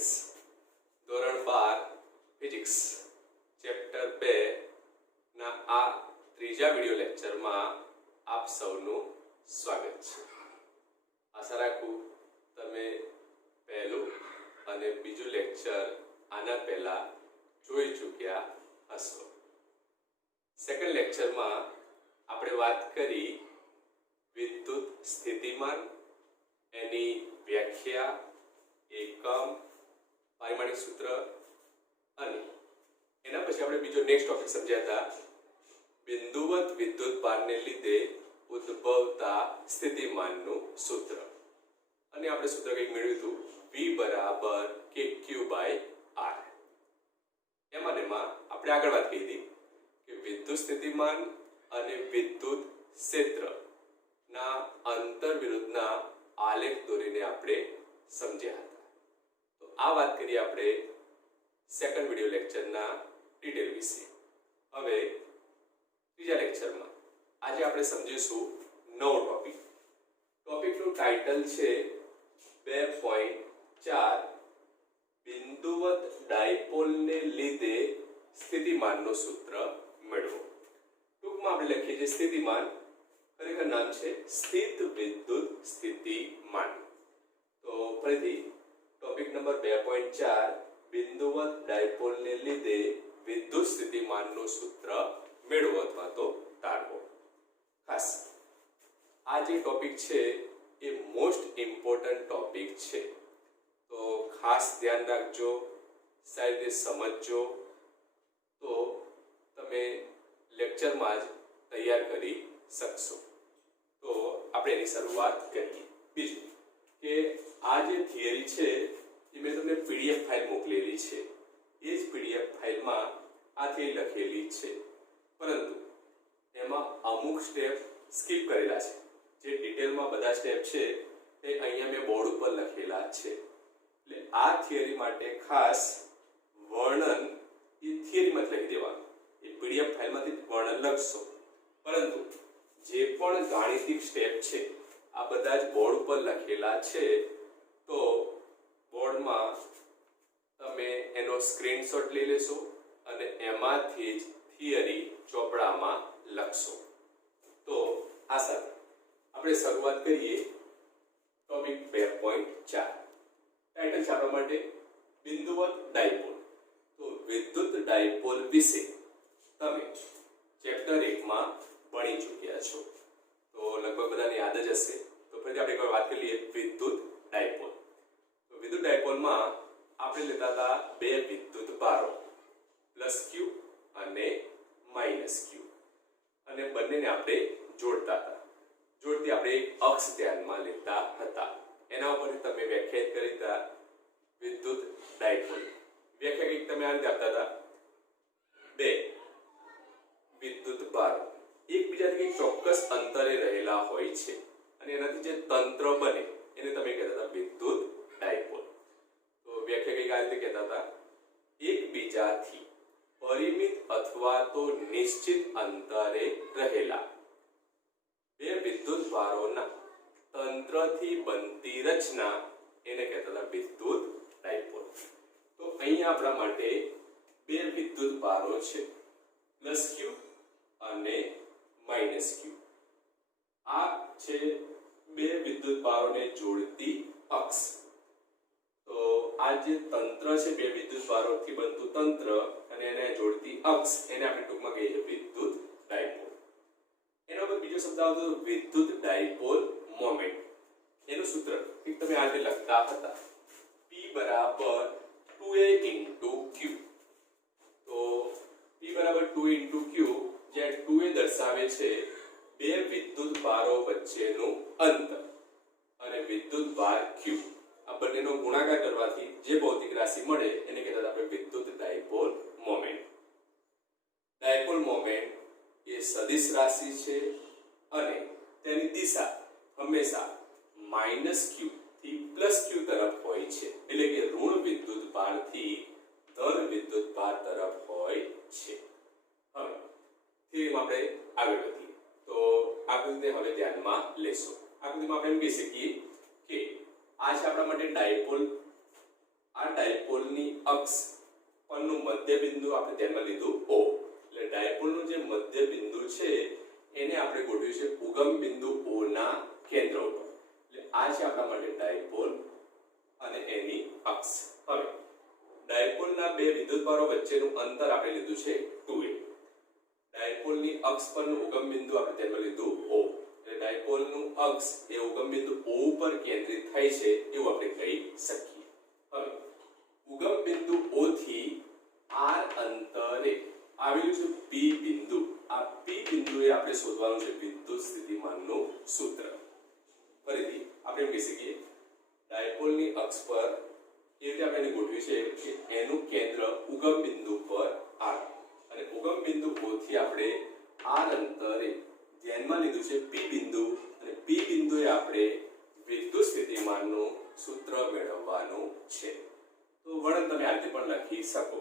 Students, ધોરણ 12 physics chapter 2 ના આ ત્રીજા વિડિયો લેક્ચરમાં આપ સૌનું સ્વાગત છે. આશા રાખું તમે પહેલું અને બીજું લેક્ચર આના પહેલા જોઈ ચૂક્યા હશો. સેકન્ડ લેક્ચરમાં આપણે વાત કરી વિદ્યુત સ્થિતિમાન, એની વ્યાખ્યા, એકમ, પારિમાણિક સૂત્ર અને એના પછી આપણે બીજો નેક્સ્ટ ટોપિક સમજ્યા હતા બિંદુવત વિદ્યુત ભારને લીધે ઉદ્ભવતા સ્થિતિમાનનું સૂત્ર. અને આપણે સૂત્ર કંઈક મેળવ્યું હતું V બરાબર KQ/R. એમાં આપણે આગળ વાત કરી હતી કે વિદ્યુત સ્થિતિમાન અને વિદ્યુત ક્ષેત્ર ના અંતર વિરુદ્ધના આલેખ દોરીને આપણે સમજ્યા હતા. તો આ વાત કરી આપણે સેકન્ડ વિડિયો લેક્ચરના ડિટેલ વિશે. હવે ત્રીજા લેક્ચરમાં આજે આપણે સમજીશું નવો ટોપિક. ટોપિકનું ટાઇટલ છે 2.4 બિંદુવત ડાયપોલને લીધે સ્થિતિમાનનું સૂત્ર મેળવો. ટૂંકમાં આપણે લખીએ છીએ સ્થિતિમાન, ખરેખર નામ છે સ્થિત વિદ્યુત સ્થિતિમાન. તો ફરીથી ટોપિક નંબર 2.4 બિંદુવત ડાયપોલને લીધે વિદ્યુત સ્થિતિમાનનું સૂત્ર મેળવો અથવા તો તારવો. ખાસ આ જે ટોપિક છે એ મોસ્ટ ઇમ્પોર્ટન્ટ ટોપિક છે, તો ખાસ ધ્યાન રાખજો, સારી રીતે સમજજો, તો તમે લેક્ચરમાં જ તૈયાર કરી શકશો. તો આપણે એની શરૂઆત કરીએ. બીજું કે આ જે થિયરી છે એ મેં તમને PDF ફાઇલ મોકલેલી છે. એ જ PDF ફાઇલમાં આ થિયરી લખેલી છે, પરંતુ એમાં અમુક સ્ટેપ સ્કીપ કરેલા છે. જે ડિટેલમાં બધા સ્ટેપ છે તે અહીંયા મેં બોર્ડ ઉપર લખેલા છે. એટલે આ થિયરી માટે ખાસ વર્ણન એ થિયરીમાં જ લખી દેવાનું. એ PDF ફાઇલમાંથી વર્ણન લખશો, પરંતુ જે પણ ગાણિતિક સ્ટેપ છે આ બધા જ બોર્ડ ઉપર લખેલા છે. તો બોર્ડમાં તમે એનો સ્ક્રીનશોટ લઈ લેશો અને એમાંથી જ થિયરી ચોપડામાં લખશો. તો આ સાથે આપણે શરૂઆત કરીએ ટોપિક 2.4. ટાઇટલ છે આપણા માટે બિંદુવત ડાયપોલ. તો વિદ્યુત ડાયપોલ વિશે તમે ચેપ્ટર 1 માં ભણી ચૂક્યા છો, તો લગભગ બધાને યાદ જ હશે. તો ફરીથી આપણે એક વાત કરી લઈએ વિદ્યુત ડાયપોલ. તો વિદ્યુત ડાયપોલમાં આપણે લેતા હતા બે વિદ્યુત ભારો +Q અને -Q, અને બંનેને આપણે જોડતા હતા. જોડતી આપણે એક અક્ષ ધ્યાનમાં લેતા હતા. એના ઉપરથી તમે વ્યાખ્યાયિત કરી હતા વિદ્યુત ડાયપોલ. વ્યાખ્યા કંઈક તમે આ રીતે આપતા હતા, બે વિદ્યુત ભારો એકબીજાથી કંઈક ચોક્કસ અંતરે રહેલા હોય છે અને એનાથી જે તંત્ર બને એને તમે કહેતા હતા વિદ્યુત ડાયપોલ. તો વ્યાખ્યા કંઈક આ રીતે કહેતા હતા, એકબીજાથી પરિમિત અથવા તો નિશ્ચિત અંતરે રહેલા બે વિદ્યુત ભારોના તંત્રથી બનતી રચના એને કહેતા હતા વિદ્યુત ડાયપોલ. તો અહીંયા આપણા માટે બે વિદ્યુત ભારો છે +Q અને -Q. આ છે બે વિદ્યુત ભારોને જોડતી અક્ષ. તો આ જે તંત્ર છે બે વિદ્યુત ભારોથી બનતું તંત્ર અને એને જોડતી અક્ષ, એને આપણે ટૂંકમાં કહીએ છીએ વિદ્યુત ડાયપોલ. એના ઉપર બીજો શબ્દ આવતો વિદ્યુત ડાયપોલ મોમેન્ટ. એનું સૂત્ર એક તમે આ રીતે લખતા હતા P બરાબર 2A × Q. તો P બરાબર 2 × Q, જ્યાં 2A દર્શાવે છે બે વિદ્યુત ભારો વચ્ચેનું અંતર અને વિદ્યુત ભાર Q. આ બંનેનો ગુણાકાર કરવાથી જે ભૌતિક રાશિ મળે એને કહેતા આપણે વિદ્યુત ડાયપોલ મોમેન્ટ. ડાયપોલ મોમેન્ટ એ સદિશ રાશિ છે અને તેની દિશા હંમેશા -Q થી +Q તરફ હોય છે. એટલે કે ઋણ વિદ્યુત ભારથી ધન વિદ્યુત ભાર તરફ હોય છે. હવે થિયરીમાં આપણે આગળ વધીએ. તો આકૃતિને હવે ધ્યાનમાં લેશો. આકૃતિમાં આપણે એમ કહી શકીએ કે આ છે આપણા માટે ડાયપોલ આ ડાયપોલની અક્ષ પરનું મધ્ય બિંદુ આપણે ધ્યાનમાં લીધું O, એટલે ડાયપોલનું જે મધ્ય બિંદુ છે એને આપણે ગોઠવ્યું છે ઉગમ બિંદુ O ના કેન્દ્ર ઉપર. એટલે આ છે આપણા માટે ડાયપોલ અને એની અક્ષ. હવે ડાયપોલના બે વિદ્યુતભારો વચ્ચેનું અંતર આપણે લીધું છે 2a. ડાયપોલની અક્ષ પરનું ઉગમ બિંદુ આપણે ધ્યાનમાં લીધું O, એટલે ડાયપોલનું અક્ષ એ ઉગમ બિંદુ O ઉપર કેન્દ્રિત થાય છે એવું આપણે કહી શકીએ. હવે ઉગમ બિંદુ O થી r અંતરે આવેલું છે P બિંદુ. આ P બિંદુએ આપણે શોધવાનું છે વિદ્યુત સ્થિતિમાનનું સૂત્ર. ફરીથી આપણે એમ કહી શકીએ ડાયપોલની અક્ષ પર એ રીતે આપણે એને ગોઠવ્યું છે કે એનું કેન્દ્ર ઉગમ બિંદુ પર r અને ઉગમ બિંદુ O થી આપણે r અંતરે ધ્યાનમાં લીધું છે P બિંદુ અને P બિંદુએ આપણે વિદ્યુત સ્થિતિમાનનું સૂત્ર મેળવવાનું છે. તો વર્ણન તમે આ રીતે પણ લખી શકો.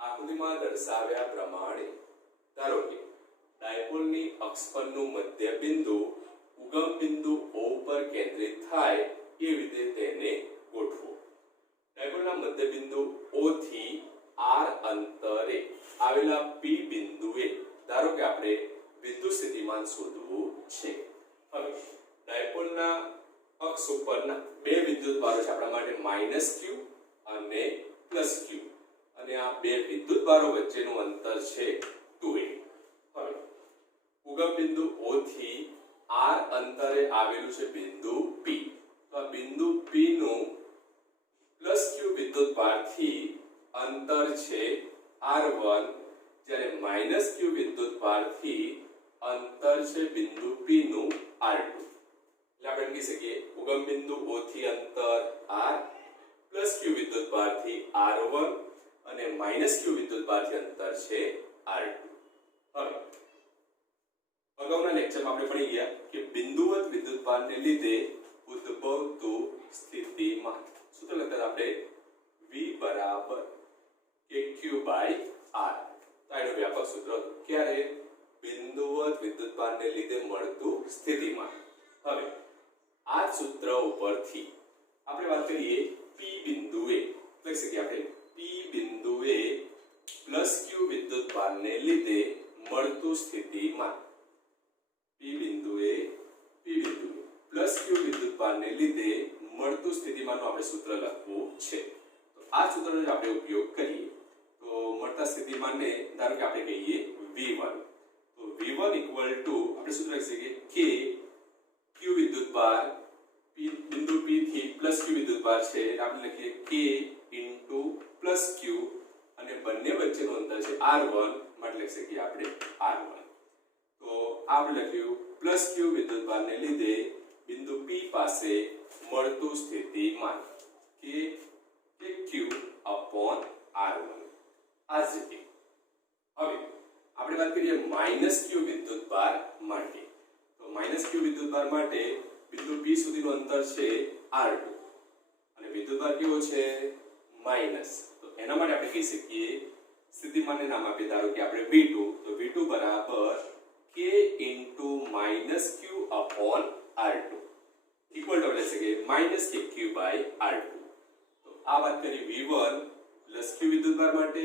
આકૃતિમાં દર્શાવ્યા પ્રમાણે ધારો કે ડાયપોલની અક્ષ પરનું મધ્ય બિંદુ ઉગમ બિંદુ O પર કેન્દ્રિત થાય એ રીતે તેને ગોઠવો. ડાયપોલના મધ્ય બિંદુ O થી r અંતરે આવેલા P બિંદુએ ધારો કે આપણે વિદ્યુત સ્થિતિમાન શોધવું છે. હવે ડાયપોલના અક્ષ ઉપરના બે વિદ્યુતભારો છે આપણા માટે -q અને +q અને આ બે વિદ્યુતભારો વચ્ચેનું અંતર છે 2a. હવે ઉગમ બિંદુ O થી r અંતરે આવેલું છે બિંદુ P. તો આ બિંદુ P નું +q વિદ્યુતભારથી અંતર છે r1, જ્યારે -q વિદ્યુતભારથી અંતર છે બિંદુ P નું r2. એટલે આપણે કહી શકીએ ઉગમ બિંદુ O થી અંતર r, +q વિદ્યુતભારથી r1 અને -q વિદ્યુતભારથી અંતર છે r2. હવે અગાઉના લેક્ચરમાં આપણે ભણી ગયા કે બિંદુવત વિદ્યુતભારને લીધે ઉદ્ભવતું સ્થિતિમાન સૂત્ર લખતા આપણે V બરાબર kq/r. તો આનું વ્યાપક સૂત્ર હતું ક્યારે બિંદુવત વિદ્યુતભારને લીધે મળતું સ્થિતિમાન. હવે આ સૂત્ર ઉપરથી આપણે વાત કરીએ P બિંદુએ લખી શકીએ આપણે P બિંદુએ +q વિદ્યુતભારને લીધે મળતું સ્થિતિમાન. P બિંદુએ +q વિદ્યુતભારને લીધે મળતું સ્થિતિમાનનું આપણે સૂત્ર લખવું છે. તો આ સૂત્રનો જ આપણે ઉપયોગ કરીએ તો મળતા સ્થિતિમાનને ધારો કે આપણે કહીએ V1. તો V1 આપણે સૂત્ર લખી શકીએ કે q વિદ્યુતભાર બિંદુ P થી +q વિદ્યુતભાર છે આપણે લખીએ k +q અને બંને વચ્ચેનું અંતર છે r1 માટે લખી શકીએ આપણે r1. તો આપણે લખ્યું +q વિદ્યુતભારને લીધે બિંદુ P પાસે મળતું સ્થિતિમાન કે q/r1. આ જ રીતે હવે આપણે વાત કરીએ -q વિદ્યુતભાર માટે. તો -q વિદ્યુતભાર માટે બિંદુ P સુધીનું અંતર છે r2 અને વિદ્યુતભાર કેવો છે માઈનસ. તો એના માટે આપણે કહી શકીએ સ્થિતિમાનને નામ આપીએ ધારો કે આપણે V2. તો V2 બરાબર k × -q/r2 ઇક્વલ ટુ લખી શકીએ -kq/r2. તો આ વાત કરી V1 +q વિદ્યુતભાર માટે,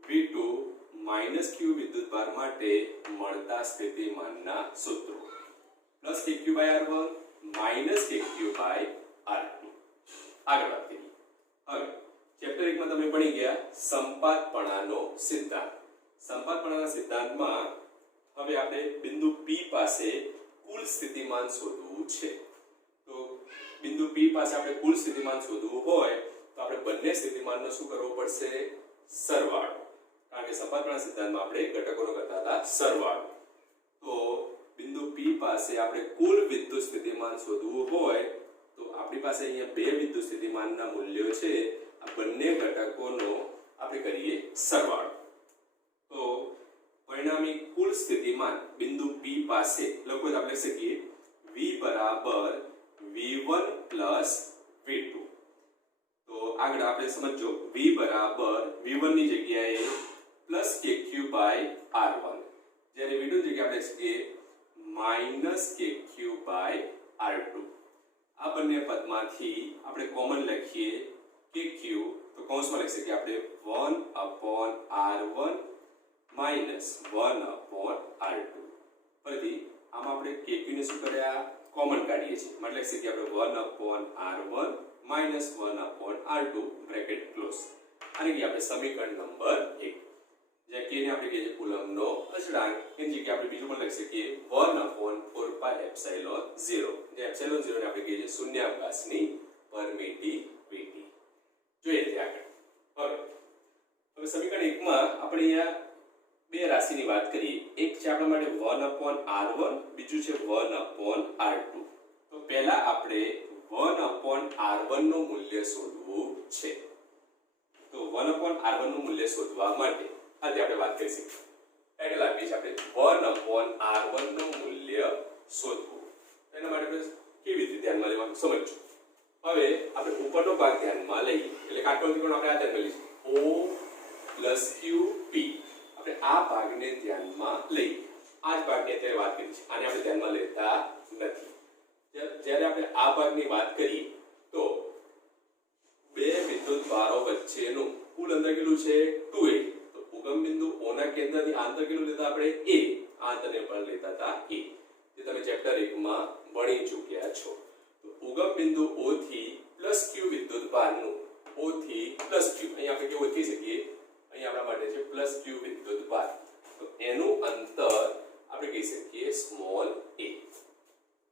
V2 -q વિદ્યુતભાર માટે મળતા સ્થિતિમાનના સૂત્રો +kq/r1 -kq/r2. આગળ વાત કરીએ. હવે ચેપ્ટર 1 માં તમે ભણી ગયા સંપાતપણાનો સિદ્ધાંત. સંપાતપણાના સિદ્ધાંતમાં હવે આપણે બિંદુ P પાસે કુલ સ્થિતિમાન શોધવું છે. તો બિંદુ P પાસે આપણે કુલ સ્થિતિમાન શોધવું હોય તો આપણે બંને સ્થિતિમાનનો શું કરવો પડશે સરવાળો. કારણ કે સંપાતપણા સિદ્ધાંતમાં આપણે ઘટકોનો કરતા હતા સરવાળો. તો બિંદુ P પાસે આપણે કુલ વિદ્યુત સ્થિતિમાન શોધવું હોય તો આપણી પાસે અહીંયા બે વિદ્યુત સ્થિતિમાનના મૂલ્યો છે. આ બંને ઘટકોનો આપણે કરીએ સરવાળો. તો પરિણામી કુલ સ્થિતિમાન બિંદુ P પાસે લખો તો આપણે લખી શકીએ V બરાબર V1 + V2. તો આગળ આપણે સમજો V બરાબર V1 ની જગ્યાએ +kq/r1 જ્યારે V2 ની જગ્યાએ આપણે લખીએ -kq/r2. આ બંને પદમાંથી આપણે કોમન લખીએ કે ક્યુ, તો કૌંસમાં લખી શકીએ આપણે 1/r1 માઇનસ 1/r2. ફરીથી આમાં આપણે કે ક્યુ ને શું કર્યા, કોમન કાઢીએ છીએ, એટલે લખી શકીએ આપણે 1/r1 minus 1/r2 bracket close. આને કહીએ આપણે સમીકરણ નંબર 1. જ્યાં કે ને આપણે કહીએ છીએ કુલમ્બનો અચળાંક, એની જગ્યાએ આપણે બીજું પણ લખી શકીએ 1/4πε0, જે એપ્સિલોન 0 ને આપણે કહીએ છીએ શૂન્યાવકાશની પરમિટિવિટી. જોઈએ ત્યાં આગળ. હવે સમીકરણ 1 માં આપણે અહીંયા બે રાશિની વાત કરીએ. એક છે આપણા માટે 1/r1, બીજું છે 1/r2. તો પહેલા આપણે 1/r1 નું મૂલ્ય શોધવું છે. તો 1/r1 નું મૂલ્ય શોધવા માટે આજે આપણે વાત કરીશું. ટાઇટલ આપી છે આપણે 1/r1 નું મૂલ્ય શોધવું. એના માટે આપણે કેવી રીતે ધ્યાનમાં લેવાનું સમજજો. હવે આપણે ઉપરનો ભાગ ધ્યાનમાં લઈએ, એટલે કાટકોણ ત્રિકોણ આપણે આ ધ્યાનમાં લઈશું O + Q P. આપણે આ ભાગને ધ્યાનમાં લઈએ. આ જ ભાગની અત્યારે વાત કરી છે, આને આપણે ધ્યાનમાં લેતા નથી. જ્યારે આપણે આ ભાગની વાત કરીએ તો બે વિદ્યુતભારો વચ્ચેનું કુલ અંતર કેટલું છે 2a. તો ઉગમ બિંદુ O ના કેન્દ્રથી આ અંતર કેટલું લેતા આપણે a, આ અંતરને પણ લેતા હતા a, જે તમે ચેપ્ટર 1 માં ભણી ચૂક્યા છો. તો ઉગમ બિંદુ O થી +q વિદ્યુતભારનું O થી +q, અહીં આપણે કેવું લખી શકીએ, અહીં આપણા માટે છે +q વિદ્યુતભાર. તો એનું અંતર આપણે કહી શકીએ સ્મોલ a.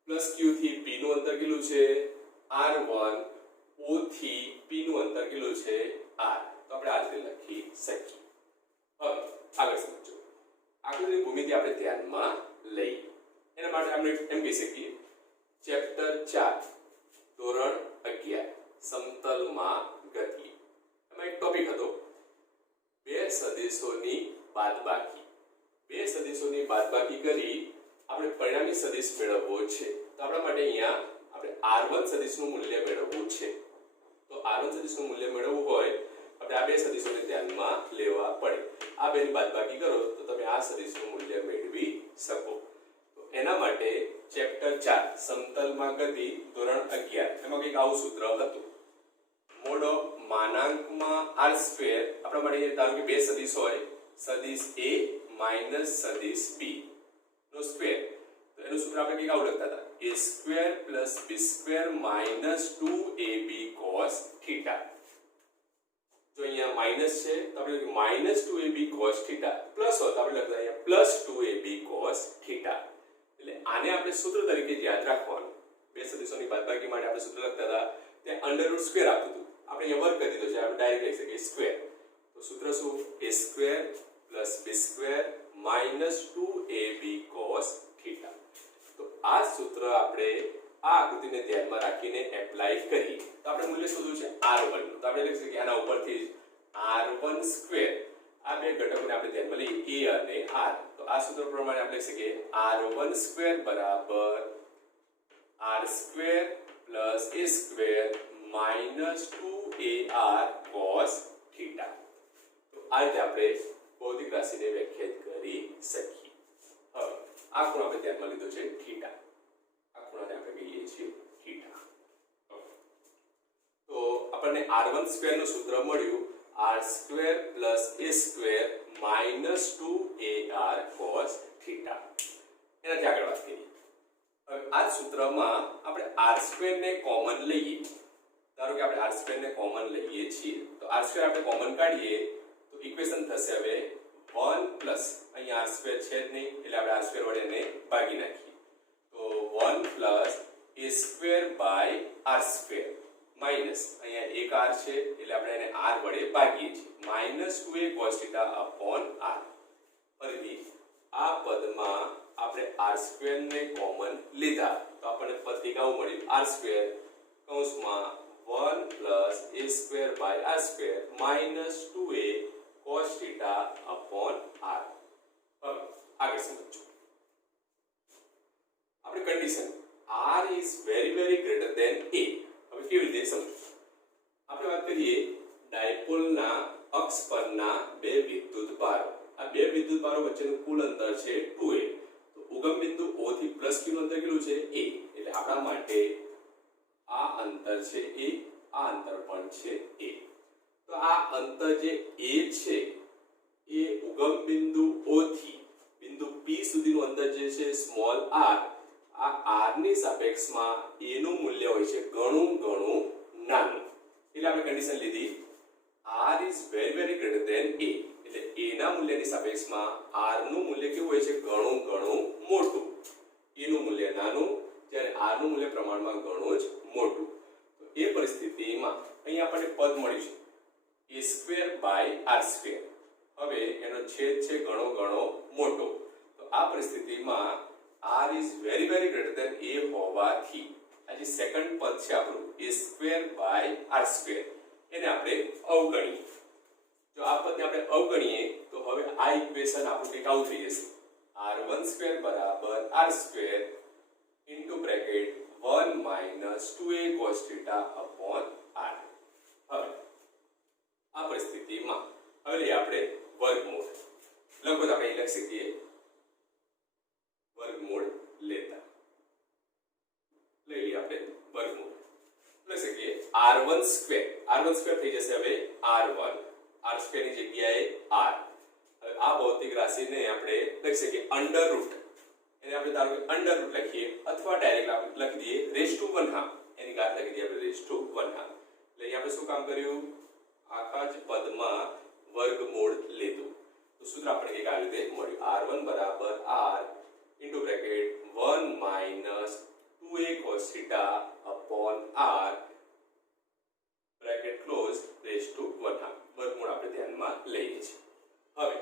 +q થી p નું અંતર કેટલું છે r1, O થી p નું અંતર કેટલું છે r. તો આપણે આ રીતે લખી શકીએ. હવે આગળ સમજો. આકૃતિની ભૂમિતિ આપણે ધ્યાનમાં લઈએ. એના માટે આપણે એમ કહી શકીએ ચેપ્ટર 4 ધોરણ 11 સમતલમાં ગતિ. એમાં એક ટોપિક હતો બે સદિશોની બાદબાકી. બે સદિશોની બાદબાકી કરી આપણે પરિણામી સદિશ મેળવવો છે. તો આપણા માટે અહીંયા આપણે r1 સદિશનું મૂલ્ય મેળવવું છે. તો r1 સદિશનું મૂલ્ય મેળવવું હોય આપણે આ બે સદિશોને ધ્યાનમાં લેવા પડે. આ બેની બાદબાકી કરો તો તમે આ સદિશનું મૂલ્ય મેળવી શકો. તો એના માટે ચેપ્ટર 4 સમતલમાં ગતિ ધોરણ 11 એમાં કંઈક આવું સૂત્ર હતું, મોડ ઓફ માનાંકમાં r2. આપણા માટે ધારો કે બે સદિશ હોય, સદિશ a માઇનસ સદિશ b નો સ્ક્વેર. તો એનું સૂત્ર આપણે કંઈક આવું લખતા હતા a² + b² minus 2ab cos θ. જો અહીંયા માઇનસ છે તો આપણે માઇનસ 2ab cos θ, પ્લસ હોય તો આપણે લખતા અહીંયા પ્લસ 2ab cos θ. એટલે આને આપણે સૂત્ર તરીકે યાદ રાખવાનું. બે સદિશોની બાદબાકી માટે આપણે સૂત્ર લખતા હતા ત્યાં અંડરરૂટ સ્ક્વેર આપતું હતું, આપણે અહીંયા વર્ગ કરી દીધો છે, આપણે ડાયરેક્ટ લખી શકીએ સ્ક્વેર. તો સૂત્ર શું a² + b² minus 2ab cos θ. તો આ સૂત્ર આપણે આ આકૃતિને ધ્યાનમાં રાખીને એપ્લાય કરી તો આપણે મૂલ્ય શોધવું છે r1 નું. તો આપણે લખી શકીએ આના ઉપરથી r1² આ બે ઘટકોને આપણે ધ્યાનમાં લઈએ a અને r. તો આ સૂત્ર પ્રમાણે આપણે લખી શકીએ r1² બરાબર r² + a² minus 2ar cos θ. તો આ રીતે આપણે ભૌતિક રાશિને વ્યાખ્યાયિત કરી શકીએ. હવે આ ખૂણો આપણે ધ્યાનમાં લીધો છે θ. આ ખૂણાને આપણે કહીએ છીએ θ. તો આપણને r1² નું સૂત્ર મળ્યું r² + a² minus 2ar cos θ. એનાથી આગળ વાત કરીએ. હવે આ સૂત્રમાં આપણે r² ને કોમન લઈએ. ધારો કે આપણે r² ને કોમન લઈએ છીએ તો r² આપણે કોમન કાઢીએ તો ઇક્વેશન થશે હવે 1 પ્લસ અહીંયા r² છે જ નહીં એટલે આપણે r² વડે એને ભાગી નાખીએ. તો 1 પ્લસ a² / r² માઇનસ અહીંયા એક r છે એટલે આપણે એને r વડે ભાગીએ છીએ minus 2a cos θ upon r. ફરીથી આ પદમાં આપણે r² ને કોમન લીધા તો આપણને પદ કંઈક આવું મળ્યું r² કૌંસમાં 1 plus a² / r² minus 2a cos θ upon r. હવે આગળ સમજો. આપણી condition r is very greater than a. હવે કેવી રીતે સમજો. આપણે વાત કરીએ ડાયપોલના અક્ષ પરના બે વિદ્યુતભારો. આ બે વિદ્યુતભારો વચ્ચેનું કુલ અંતર છે 2a. તો ઉગમ બિંદુ O થી +q નું અંતર કેટલું છે a. એટલે આપણા માટે આ અંતર છે a, આ અંતર પણ છે a. આ અંતર જે a છે એ ઉગમ બિંદુ O થી બિંદુ P સુધીનું અંતર જે છે સ્મોલ r, આ r ની સાપેક્ષમાં a નું મૂલ્ય હોય છે ઘણું ઘણું નાનું. એટલે આપણે કન્ડિશન લીધી r is very greater than a, એટલે a ના મૂલ્યની સાપેક્ષમાં r નું મૂલ્ય કેવું હોય છે ઘણું ઘણું મોટું, a નું મૂલ્ય નાનું જ્યારે r નું મૂલ્ય પ્રમાણમાં ઘણું જ મોટું. તો એ પરિસ્થિતિમાં અહીં આપણને પદ મળ્યું છે a square by r square. હવે એનો છેદ છે ઘણો ઘણો મોટો. તો આ પરિસ્થિતિમાં r is very greater than a હોવાથી આ જે સેકન્ડ પદ છે આપણું a square by r square એને આપણે અવગણીએ. જો આ પદને આપણે અવગણીએ તો હવે આ ઇક્વેશન આપણું કંઈક આવું થઈ જશે r1 સ્ક્વેર બરાબર r square into bracket 1 minus 2a cos theta upon r. હવે આ પરિસ્થિતિમાં હવે લઈએ આપણે વર્ગમૂળ. લગભગ આપણે અહીં લખી શકીએ વર્ગમૂળ લેતા લઈ લઈએ આપણે વર્ગમૂળ લખી શકીએ r1 સ્ક્વેર થઈ જશે હવે r1, r સ્ક્વેર ની જગ્યાએ r. હવે આ ભૌતિક રાશિને આપણે લખી શકીએ અંડર રૂટ, એને આપણે ધારો કે અંડર રૂટ લખીએ અથવા ડાયરેક્ટ આપણે લખી દઈએ રેઝ ટુ 1/2, એની ઘાત લખી દઈએ આપણે રેઝ ટુ 1/2. એટલે અહીં આપણે શું કામ કર્યું આખા જ પદમાં વર્ગમૂળ લીધું. તો સૂત્ર આપણે કંઈક આ રીતે મળ્યું r1 બરાબર r into bracket 1 minus 2a cos theta upon r bracket close raise to 1/2. વર્ગમૂળ આપણે ધ્યાનમાં લઈએ છીએ. હવે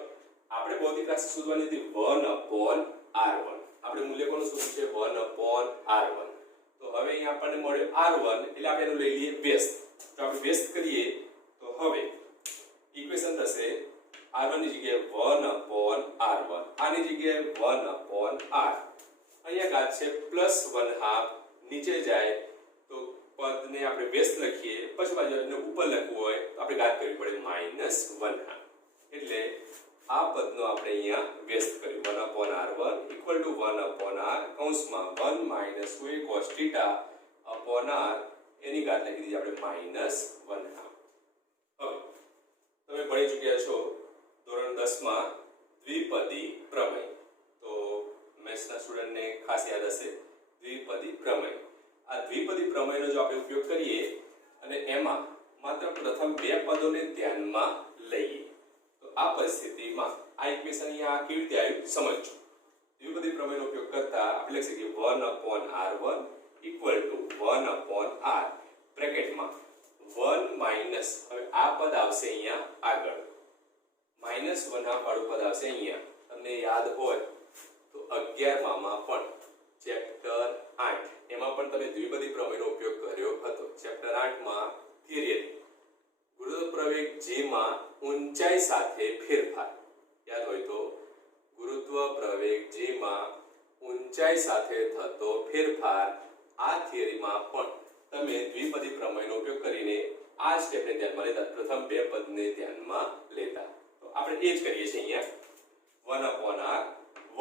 આપણે ભૌતિક રાશિ શોધવાની હતી 1 upon r1. આપણે મૂલ્ય કોનું શોધવું છે 1 upon r1. તો હવે અહીંયા આપણને મળે r1 એટલે આપણે એનું લઈ લઈએ વ્યસ્ત. તો આપણે વ્યસ્ત કરીએ તો હવે ઇક્વેશન થશે r1 ની જગ્યાએ 1 upon r1, આની જગ્યાએ 1 upon r. અહીંયા ઘાત છે +1/2, નીચે જાય તો પદને આપણે વ્યસ્ત લખીએ, પછી બાજુ એને ઉપર લખવું હોય તો આપણે ઘાત કરવી પડે -1/2. એટલે આ પદનો આપણે અહીંયા વ્યસ્ત કર્યું 1 upon r1 equal to 1 upon r કૌંસમાં 1 minus 2a cos theta upon r એની ઘાત લખી દીધી આપણે -1/2. હવે તમે ભણી ચૂક્યા છો ધોરણ 10 માં દ્વિપદી પ્રમેય. તો મેથ્સના સ્ટુડન્ટને ખાસ યાદ હશે દ્વિપદી પ્રમેય. આ દ્વિપદી પ્રમેયનો જો આપણે ઉપયોગ કરીએ અને એમાં માત્ર પ્રથમ બે પદોને ધ્યાનમાં લઈએ તો આ પરિસ્થિતિમાં આ ઇક્વેશન અહીંયા કેવી રીતે આવ્યું સમજો. દ્વિપદી પ્રમેયનો ઉપયોગ કરતા આપણે લખી શકીએ 1 upon r1 equal to 1 upon r બ્રેકેટમાં 1 minus, હવે આ પદ આવશે અહીંયા આગળ -1/2 વાળું પદ આવશે અહીંયા. તમને યાદ હોય તો 11મા પણ ચેપ્ટર 8 એમાં પણ તમે દ્વિપદી પ્રમેયનો ઉપયોગ કર્યો હતો. ચેપ્ટર 8 માં થિયરી હતી ગુરુત્વ પ્રવેગ જેમાં ઊંચાઈ સાથે ફેરફાર. યાદ હોય તો ગુરુત્વ પ્રવેગ જેમાં ઊંચાઈ સાથે થતો ફેરફાર, આ થિયરીમાં પણ તમે દ્વિપદી પ્રમેયનો ઉપયોગ કરીને આ સ્ટેપને ધ્યાનમાં લેતા, પ્રથમ બે પદને ધ્યાનમાં લેતા. તો આપણે એ જ કરીએ છીએ અહીંયા 1 upon r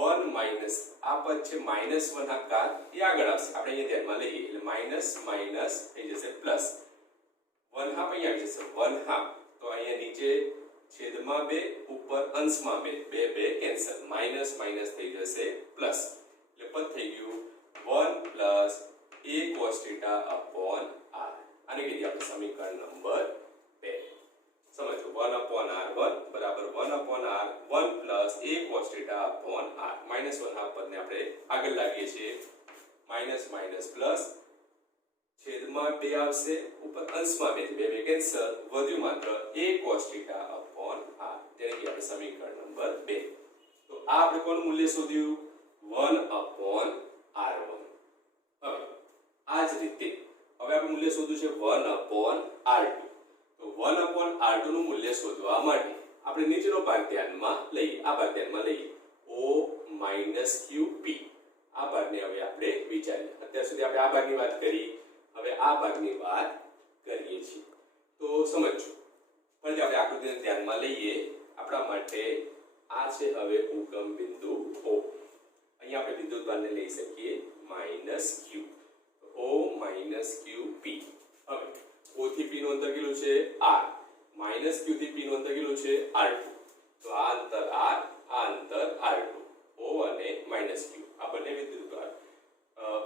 1 માઇનસ આ પદ છે -1/2 ઘાત એ આગળ આવશે, આપણે અહીંયા ધ્યાનમાં લઈએ એટલે માઇનસ માઇનસ થઈ જશે પ્લસ 1/2 અહીંયા આવી જશે 1/2. તો અહીંયા નીચે છેદમાં 2 ઉપર અંશમાં 2 2 કેન્સલ, માઇનસ માઇનસ થઈ જશે પ્લસ, એટલે પદ થઈ ગયું 1 plus a cos theta upon r. આને કીધી આપણે સમીકરણ નંબર 2. સમજો 1 upon r1 બરાબર 1 upon r 1 plus a cos theta upon r. -1/2 પદને આપણે આગળ લાવીએ છીએ, માઇનસ માઇનસ પ્લસ, છેદમાં 2 આવશે ઉપર અંશમાં 2 2 કેન્સલ, વધ્યું માત્ર a cos theta upon r, જેને કે આપણે સમીકરણ નંબર 2. તો આ આપણે કોનું મૂલ્ય શોધ્યું 1 upon r1. હવે આ જ રીતે હવે આપણે મૂલ્ય શોધવું છે 1 upon r2. તો 1 upon r2 નું મૂલ્ય શોધવા માટે આપણે નીચેનો ભાગ ધ્યાનમાં લઈએ, આ ભાગ ધ્યાનમાં લઈએ o minus qp. આ ભાગને હવે આપણે વિચારીએ. અત્યાર સુધી આપણે આ ભાગની વાત કરી, હવે આ ભાગની વાત કરીએ છીએ. તો સમજો ફરીથી આપણે આકૃતિને ધ્યાનમાં લઈએ. આપણા માટે આ છે હવે ઉગમ બિંદુ o. અહીંયા આપણે વિદ્યુતભારને લઈ શકીએ -q. o minus qp. હવે o થી p નું અંતર કેટલું છે r, માઇનસ ક્યુ થી પી નું અંતર કેટલું છે r2 તો આ અંતર r આ અંતર r2 o અને માઇનસ ક્યુ આ બંને વિદ્યુતભાર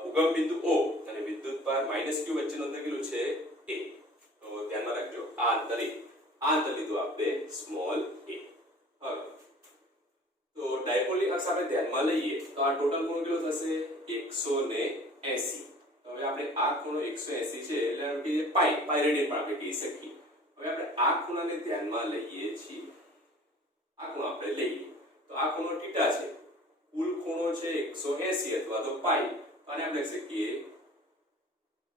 ઉગમ બિંદુ o અને વિદ્યુતભાર માઇનસ ક્યુ વચ્ચેનું અંતર કેટલું છે a તો ધ્યાનમાં રાખજો આ અંતર a આ અંતર લીધું આપણે સ્મોલ a હવે તો ડાયપોલની અક્ષ આપણે ધ્યાનમાં લઈએ તો આ ટોટલ ખૂણો કેટલો થશે 180 તો હવે આપણે આ ખૂણો 180 છે એટલે આપણે કહીએ પાઈ રેડિયન પણ આપણે કહી શકીએ હવે આપણે આ ખૂણાને ધ્યાનમાં લઈએ છીએ આ ખૂણો આપણે લઈએ તો આ ખૂણો થીટા છે કુલ ખૂણો છે 180 અથવા તો પાઈ અને આપણે લખી શકીએ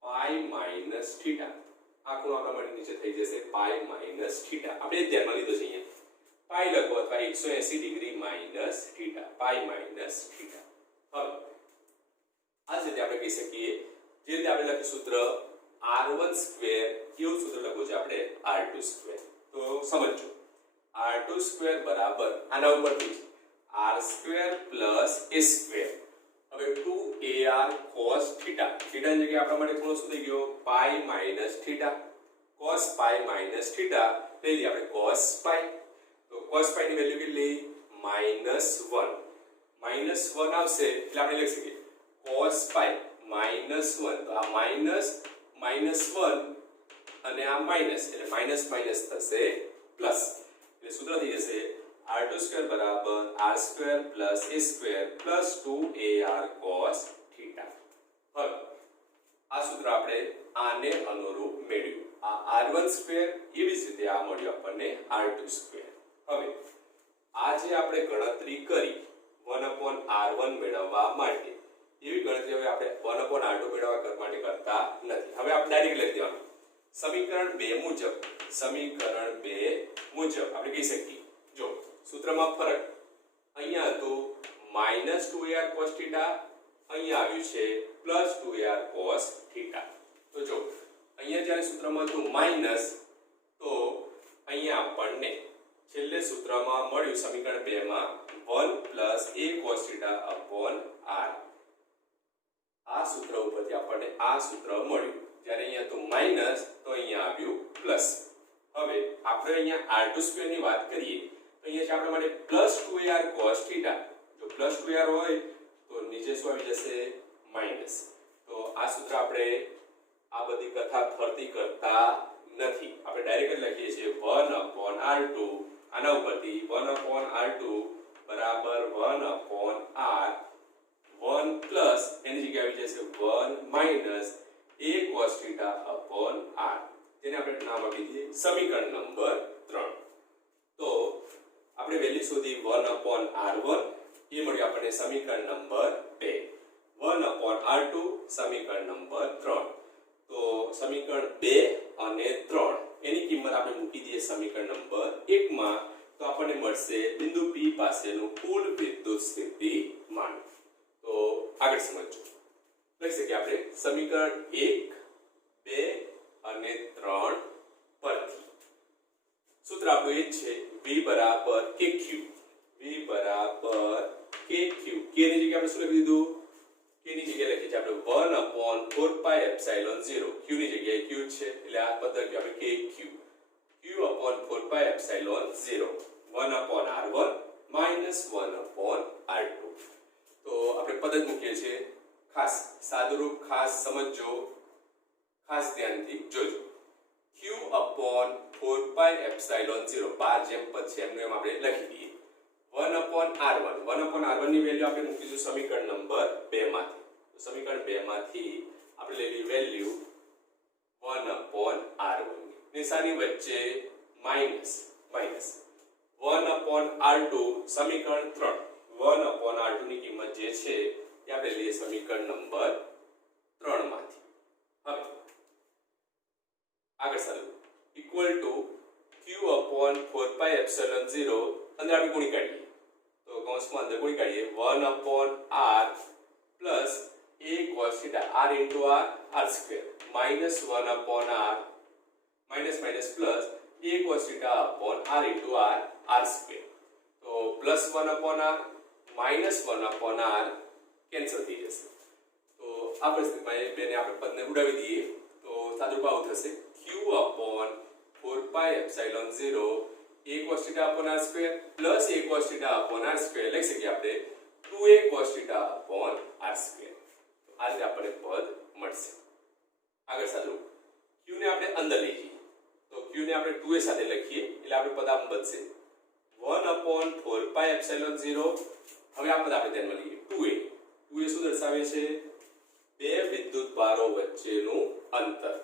પાઈ માઈનસ થીટા આ ખૂણો આપણા માટે નીચે થઈ જશે પાઈ માઈનસ થીટા આપણે ધ્યાનમાં લીધો છે અહીંયા પાઈ લખો અથવા 180 ડિગ્રી માઈનસ થીટા પાઈ માઈનસ થીટા હવે આ રીતે આપણે કહી શકીએ જે રીતે આપણે લખ્યું સૂત્ર r1 સ્ક્વેર એવું સૂત્ર લખવું છે આપણે r2 સ્ક્વેર તો સમજો r2 સ્ક્વેર બરાબર આના ઉપરથી r square plus a square હવે 2ar cos થીટા થીટાની જગ્યાએ આપણા માટે ખૂણો શું થઈ ગયો પાઈ માઈનસ થીટા cos પાઈ માઈનસ થીટા લઈ લઈએ આપણે cos પાઈ તો cos પાઈ ની વેલ્યુ કેટલી -1 આવશે એટલે આપણે લખી શકીએ cos પાઈ -1 તો આ -1 અને આ માઈનસ એટલે માઈનસ માઈનસ થશે પ્લસ એટલે સૂત્ર થઈ જશે r2 સ્ક્વેર બરાબર r square plus a square plus 2ar cos theta હવે આ સૂત્ર આપણે આને અનુરૂપ મેળવ્યું આ r1 સ્ક્વેર એવી જ રીતે આ મળ્યું આપણને r2 સ્ક્વેર હવે આ જે આપણે ગણતરી કરી 1/r1 મેળવવા માટે એવી ગણતરી હવે આપણે 1/r2 મેળવવા માટે કરતા નથી હવે આપણે ડાયરેક્ટ લખી દેવાનું સમીકરણ 2 મુજબ આપણે કહી શકીએ જો સૂત્રમાં ફરક અહીંયા હતું -2ar cos થીટા અહીંયા આવ્યું છે +2ar cos થીટા તો જો અહીંયા જ્યારે સૂત્રમાં હતું માઈનસ તો અહીંયા આપણને છેલ્લે સૂત્રમાં મળ્યું સમીકરણ 2 માં 1 a cos થીટા r આ સૂત્ર ઉપરથી આપણને આ સૂત્ર મળ્યું જ્યારે અહીંયા તો માઈનસ તો અહીંયા આવ્યું પ્લસ હવે આપણે અહીંયા r2 સ્ક્વેર ની વાત કરીએ તો અહીંયા છે આપણા માટે +2ar cos થીટા જો +2ar હોય તો નીચે શું આવી જશે માઈનસ તો આ સૂત્ર આપણે આ બધી કથા ફરતી કરતા નથી આપણે ડાયરેક્ટ લખીએ છીએ 1/r2 આના ઉપરથી 1/r2 બરાબર 1/r 1 પ્લસ એની જગ્યાએ આવી જશે 1 minus a cos theta r જેને આપણે નામ આપી દઈએ સમીકરણ નંબર 3 તો આપણે વેલ્યુ શોધી 1/r1 એ મળ્યું આપણને સમીકરણ નંબર 2 1/r2 સમીકરણ નંબર 3 તો સમીકરણ 2 અને 3 એની કિંમત આપણે મૂકી દઈએ સમીકરણ નંબર 1 માં તો આપણને મળશે બિંદુ P પાસેનું કુલ વિદ્યુત સ્થિતિમાન તો આગળ સમજો લખી શકીએ આપણે સમીકરણ 1 2 અને 3 પરથી સૂત્ર આપણું એ છે V બરાબર KQ V બરાબર KQ K ની જગ્યાએ આપણે શું લખી દીધું K ની જગ્યાએ લખી છે આપણે 1/4πε0 Q ની જગ્યાએ Q છે એટલે આ પદ લખ્યું આપણે KQ Q/4πε0 1/r1 -1/r2 તો આપણે પદ જ મૂકીએ છીએ ખાસ સાદુરૂપ ખાસ સમજો ખાસ ધ્યાનથી જોજો Q/4πε0 બાર જેમ પદ છે એમને એમ આપણે લખી દઈએ 1/r1 ની વેલ્યુ આપણે મૂકીશું સમીકરણ નંબર 2 માંથી તો સમીકરણ 2 માંથી આપણે લેવી વેલ્યુ 1/r1 નિશાની વચ્ચે માઈનસ 1/r2 સમીકરણ 3 1/r2 ની કિંમત જે છે એ આપણે લઈએ સમીકરણ નંબર 3 માંથી હવે આગળ ચાલો ઇક્વલ ટુ Q/4πε0 અંદર આપણે ગુણી કાઢીએ તો કૌંસમાં અંદર ગુણી કાઢીએ 1/r plus a cos θ r into r square minus 1/r minus minus plus a cos θ upon r into r square તો plus 1/r minus 1/r cancel થઈ જશે તો આ પરિસ્થિતિમાં એ બેને આપણે પદને ઉડાવી દઈએ તો સાદુરૂપ આવું થશે Q/4 4 pi epsilon 0 a cos θ upon r square plus a cos θ upon r square લખી શકીએ આપણે 2a cos θ upon r સ્ક્વેર. આ રીતે આપણને પદ મળશે. આગળ સાદું q ને આપણે અંદર લઈ જઈએ તો q ને આપણે 2a સાથે લખીએ એટલે આપણે પદ આમ બનશે 1 upon 4 પાઈ એપ્સિલોન 0. હવે આ પદ આપણે ધ્યાનમાં લઈએ 2a શું દર્શાવે છે બે વિદ્યુત ભારો વચ્ચેનું અંતર.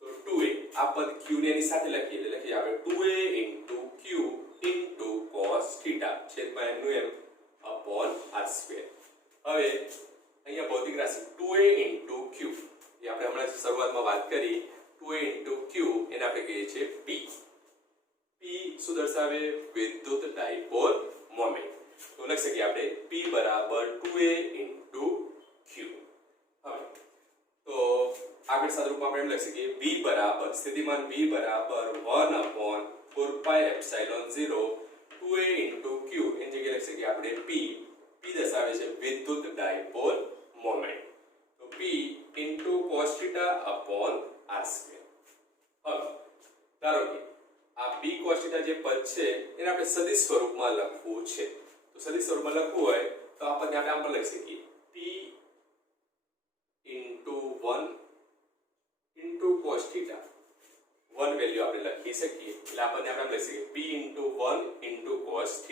તો 2a આ પદ q ને એની સાથે લખીએ એટલે લખીએ આપણે 2a q cos θ છેદમાં m નું m upon r સ્ક્વેર. હવે અહીંયા ભૌતિક રાશિ 2a q એ આપણે હમણાં શરૂઆતમાં વાત કરી 2a q એને આપણે કહીએ છીએ p. p શું દર્શાવે વિદ્યુત ડાયપોલ મોમેન્ટ. તો લખી શકીએ આપણે p બરાબર 2a q. હવે તો આગળ સાદુરૂપમાં આપણે એમ લખી શકીએ v બરાબર સ્થિતિમાન v બરાબર 1 upon 4 પાઈ એપ્સિલોન 0 2a q એની જગ્યાએ લખી શકીએ આપણે p દર્શાવે છે વિદ્યુત ડાયપોલ મોમેન્ટ. તો p cos θ upon r square. હવે ધારો કે આ p cos θ જે પદ છે એને આપણે સદિશ સ્વરૂપમાં લખવું છે. તો સદિશ સ્વરૂપમાં લખવું હોય તો આ પદને આપણે આમ પણ લખી શકીએ p 1 cos θ 1 વેલ્યુ આપણે લખી શકીએ એટલે આપણને આપણે લખી શકીએ p 1 cos θ.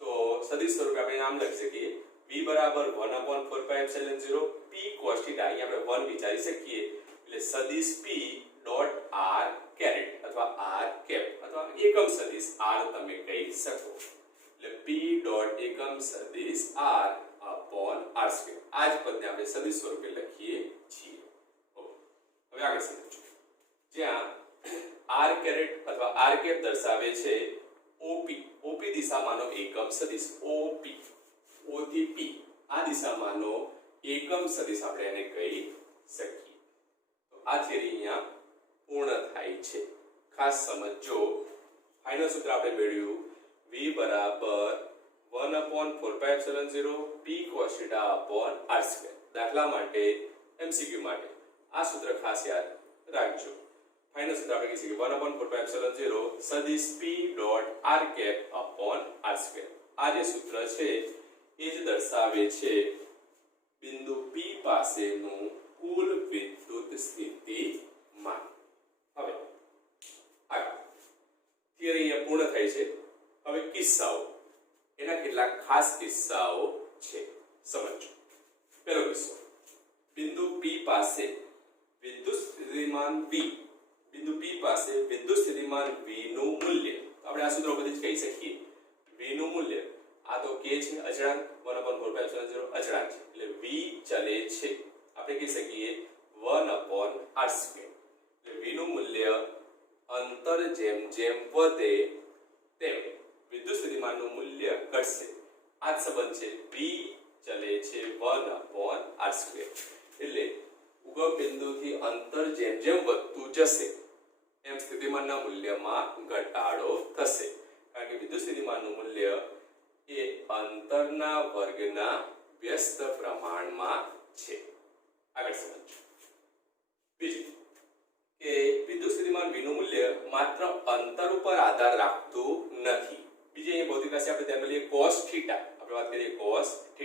તો સદિશ સ્વરૂપે આપણે નામ લખી શકીએ v બરાબર 1 upon 4 પાઈ એપ્સિલોન 0 p cos θ. અહીં આપણે 1 વિચારી શકીએ એટલે સદિશ p ડોટ r કેરેટ અથવા r કેપ અથવા એકમ સદિશ r તમે કહી શકો. એટલે p ડોટ એકમ સદિશ r upon r સ્ક્વેર. આ જ પદને આપણે સદિશ સ્વરૂપે લખીએ છીએ. હવે આગળ સમજો જ્યાં r કેરેટ અથવા r કેપ દર્શાવે છે op દિશામાંનો એકમ સદિશ op o થી p આ દિશામાંનો એકમ સદિશ આપણે એને કહી શકીએ. તો આ થિયરી અહીંયા પૂર્ણ થાય છે. ખાસ સમજો ફાઇનલ સૂત્ર આપણે મેળવ્યું v બરાબર 1 upon 4 પાઈ epsilon 0 p cos θ upon r square. દાખલા માટે MCQ માટે આ સૂત્ર ખાસ યાદ રાખજો. ફાઇનલ સૂત્ર આપણે કહી શકીએ 1 upon 4 પાઈ એપ્સિલોન 0 સદિશ p dot r cap upon r સ્ક્વેર. આ જે સૂત્ર છે એ જ દર્શાવે છે બિંદુ p પાસેનું કુલ વિદ્યુત સ્થિતિમાન. હવે આગળ થિયરી અહીંયા પૂર્ણ થાય છે. હવે કિસ્સાઓ એના કેટલાક ખાસ કિસ્સાઓ છે સમજો. પહેલો કિસ્સો બિંદુ p પાસે વિદ્યુત સ્થિતિમાન v. બિંદુ p પાસે વિદ્યુત સ્થિતિમાન v નું મૂલ્ય આપણે આ સૂત્ર પરથી જ કહી શકીએ v નું મૂલ્ય આ તો k છે અચળાંક 1 upon 4 પાઈ એપ્સિલોન 0 અચળાંક છે એટલે v ચલે છે આપણે કહી શકીએ 1 upon r સ્ક્વેર. એટલે v નું મૂલ્ય અંતર જેમ જેમ વધે તેમ વિદ્યુત સ્થિતિમાનનું મૂલ્ય ઘટશે. આ જ સંબંધ છે v ચલે છે 1 upon r સ્ક્વેર. એટલે ઉગમ બિંદુથી અંતર જેમ જેમ વધતું જશે એમ સ્થિતિમાનના મૂલ્યમાં ઘટાડો થશે કારણ કે વિદ્યુત સ્થિતિમાનનું મૂલ્ય એ અંતરના વર્ગના વ્યસ્ત પ્રમાણમાં છે. આગળ સમજો બીજું કે વિદ્યુત સ્થિતિમાન v નું મૂલ્ય માત્ર અંતર ઉપર આધાર રાખતું નથી. બીજી અહીં ભૌતિક રાશિ આપણે ધ્યાનમાં લઈએ cos θ. આપણે વાત કરીએ cos θ.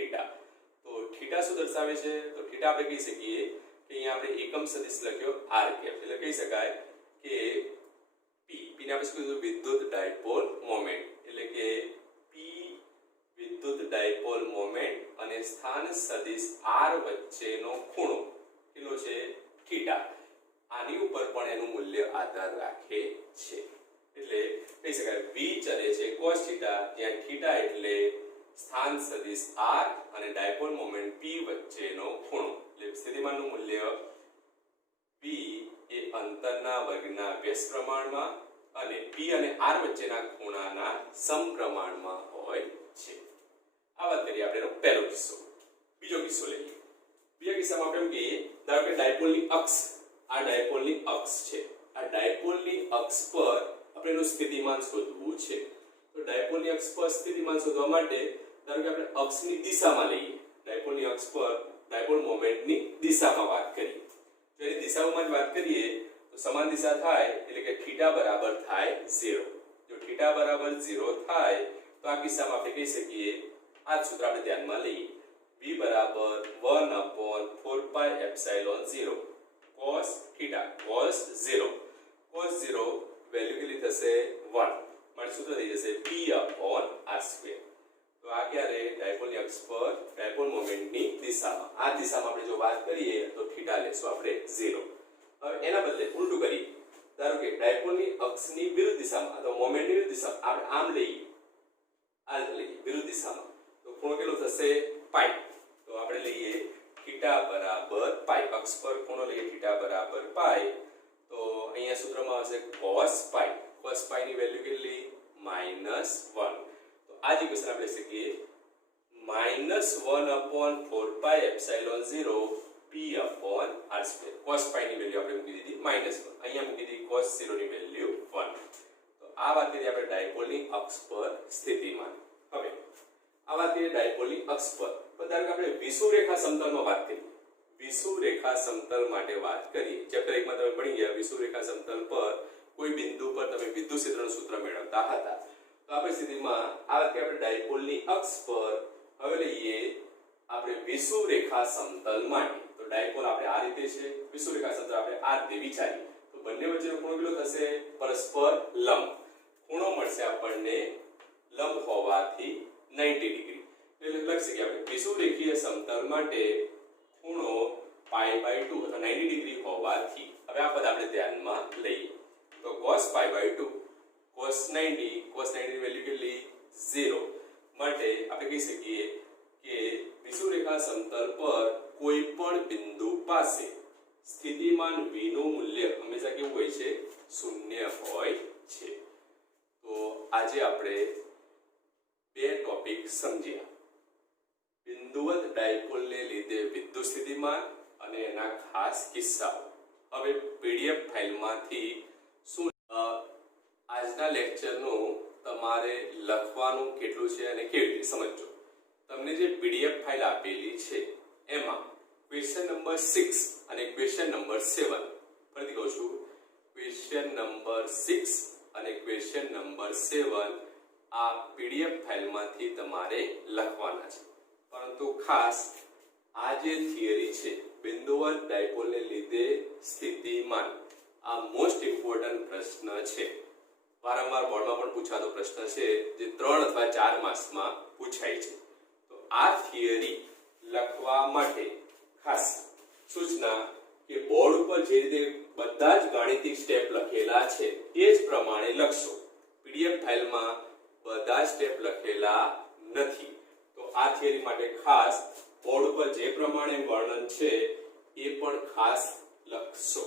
તો θ શું દર્શાવે છે? તો θ આપણે કહી શકીએ કે અહીંયા આપણે એકમ સદિશ લખ્યો r કેપ એટલે કહી શકાય કે p ને આપણે શું કીધું વિદ્યુત ડાયપોલ મોમેન્ટ એટલે કે p વિદ્યુત ડાયપોલ મોમેન્ટ અને સ્થાન સદિશ r વચ્ચેનો ખૂણો કેટલો છે θ. આની ઉપર પણ એનું મૂલ્ય આધાર રાખે છે એટલે કહી શકાય v ચલે છે cos θ જ્યાં θ એટલે સ્થાન સદિશ r અને ડાયપોલ મોમેન્ટ p વચ્ચેનો ખૂણો એટલે સ્થિતિમાનનું મૂલ્ય v એ અંતરના વર્ગના વ્યસ્ત પ્રમાણમાં અને p અને r વચ્ચેના ખૂણાના સમપ્રમાણમાં હોય છે. આ વાત કરીએ આપણે એનો પહેલો કિસ્સો. બીજો કિસ્સો લઈએ. બીજા કિસ્સામાં આપણે એમ કહીએ ધારો કે ડાયપોલની અક્ષ આ ડાયપોલની અક્ષ છે. આ ડાયપોલની અક્ષ પર આપણે એનું સ્થિતિમાન શોધવું છે. તો ડાયપોલની અક્ષ પર સ્થિતિમાન શોધવા માટે ધારો કે આપણે અક્ષની દિશામાં લઈએ. ડાયપોલની અક્ષ પર ડાયપોલ મોમેન્ટની દિશામાં વાત કરીએ. જો એની દિશામાં જ વાત કરીએ તો તો સમાન દિશા થાય એટલે કે થીટા બરાબર થાય 0. જો થીટા બરાબર 0 થાય તો આ કિસ્સામાં આપણે કહી શકીએ આ સૂત્ર આપણે ધ્યાનમાં લઈએ v બરાબર 1/4 pi epsilon 0 cos theta cos 0 value કેટલી થશે 1 મારું સૂત્ર થઈ જશે p/r². તો આ ક્યારે ડાયપોલની અક્ષ પર ડાયપોલ મોમેન્ટની દિશામાં આ દિશામાં આપણે જો વાત કરીએ તો થીટા લેશું આપણે 0. હવે એના બદલે ઉલટું કરીએ ધારો કે ડાયપોલની અક્ષની વિરુદ્ધ દિશામાં અથવા મોમેન્ટની વિરુદ્ધ દિશામાં આપણે આમ લઈએ આ લઈએ વિરુદ્ધ દિશામાં તો ખૂણો કેટલો થશે પાઈ. તો આપણે લઈએ થીટા બરાબર પાઈ અક્ષ પર ખૂણો લઈએ થીટા બરાબર પાઈ. તો અહીંયા સૂત્રમાં આવશે cos પાઈ ની વેલ્યુ કેટલી -1. તો આ જ ઇક્વેશન આપણે લખીએ -1/4 pi epsilon 0 p/r². cos પાઈ ની વેલ્યુ આપણે મૂકી દીધી -1. અહીંયા મૂકી દીધી cos 0 ની વેલ્યુ 1. તો આ વાત કરી આપણે ડાયપોલની અક્ષ પર સ્થિતિમાન. હવે આ વાત કરીએ ડાયપોલની અક્ષ પર. ધારો કે આપણે વિષુવરેખા સમતલમાં વાત કરીએ. વિષુવરેખા સમતલ માટે વાત કરીએ. ચેપ્ટર 1 માં તમે ભણી ગયા વિષુવરેખા સમતલ પર કોઈ બિંદુ પર તમે વિદ્યુત ક્ષેત્રનું સૂત્ર મેળવતા હતા. તો આપણી સ્થિતિમાં આ વાત આપણે ડાયપોલની અક્ષ પર હવે લઈએ આપણે વિષુવરેખા સમતલ માટે. તો ડાયપોલ આપણે આ રીતે છે વિષુવરેખા સમતલ આપણે આ રીતે વિચારીએ તો બંને વચ્ચેનો ખૂણો કેટલો થશે પરસ્પર લંબ. ખૂણો મળશે આપણને લંબ હોવાથી 90 ડિગ્રી. એટલે લખી શકીએ આપણે વિષુવરેખીય સમતલ માટે ખૂણો π/2 અથવા 90 ડિગ્રી હોવાથી હવે આ પદ આપણે ધ્યાનમાં લઈએ તો cos π/2 cos 90 ની વેલ્યુ કેટલી 0 માટે આપણે કહી શકીએ કે વિષુવરેખા સમતલ પર કોઈ પણ બિંદુ પાસે સ્થિતિમાન v નું મૂલ્ય હંમેશા કેવું હોય છે 0 હોય છે. તો આજે આપણે બે ટોપિક સમજ્યા બિંદુવત ડાયપોલને લીધે વિદ્યુત સ્થિતિમાન અને એના ખાસ કિસ્સાઓ. હવે પીડીએફ ફાઇલમાંથી શું આજના લેક્ચરનું તમારે લખવાનું કેટલું છે અને કેવી રીતે સમજજો. તમને જે પીડીએફ ફાઇલ આપેલી છે એમાં ક્વેશ્ચન નંબર 6 અને ક્વેશ્ચન નંબર 7 ફરીથી કહું છું ક્વેશ્ચન નંબર 6 અને ક્વેશ્ચન નંબર 7 આ પીડીએફ ફાઇલમાંથી તમારે લખવાના છે. પરંતુ ખાસ આ જે થિયરી છે બિંદુવત ડાયપોલને લીધે સ્થિતિમાન આ મોસ્ટ ઇમ્પોર્ટન્ટ પ્રશ્ન છે. વારંવાર બોર્ડમાં પણ પૂછાતો પ્રશ્ન છે જે 3 અથવા 4 માર્ક્સમાં પૂછાય છે. તો આ થિયરી લખવા માટે ખાસ સૂચના કે બોર્ડ ઉપર જે રીતે બધા જ ગાણિતિક સ્ટેપ લખેલા છે એ જ પ્રમાણે લખશો. પીડીએફ ફાઇલમાં બધા સ્ટેપ લખેલા નથી. તો આ થિયરી માટે ખાસ બોર્ડ ઉપર જે પ્રમાણે વર્ણન છે એ પણ ખાસ લખશો.